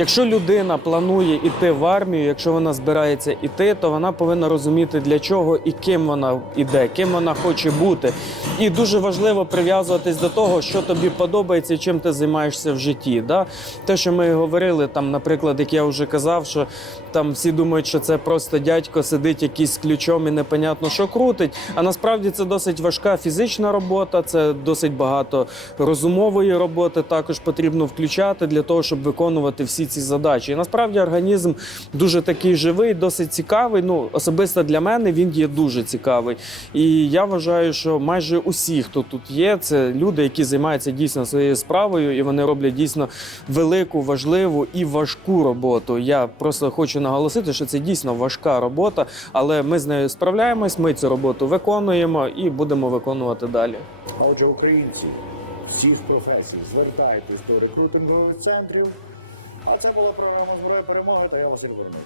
Якщо людина планує йти в армію, якщо вона збирається йти, то вона повинна розуміти для чого і ким вона йде, ким вона хоче бути. І дуже важливо прив'язуватись до того, що тобі подобається, чим ти займаєшся в житті. Да? Те, що ми говорили, там, наприклад, як я вже казав, що там всі думають, що це просто дядько сидить якийсь ключом і непонятно, що крутить. А насправді це досить важка фізична робота, це досить багато розумової роботи також потрібно включати для того, щоб виконувати всі ці задачі. І насправді організм дуже такий живий, досить цікавий. Ну, особисто для мене він є дуже цікавий. І я вважаю, що майже усі, хто тут є, це люди, які займаються дійсно своєю справою, і вони роблять дійсно велику, важливу і важку роботу. Я просто хочу наголосити, що це дійсно важка робота, але ми з нею справляємось. Ми цю роботу виконуємо і будемо виконувати далі. А отже, українці всіх професій, звертайтесь до рекрутингових центрів. А це була програма Зброя перемоги та я Василь Вернець.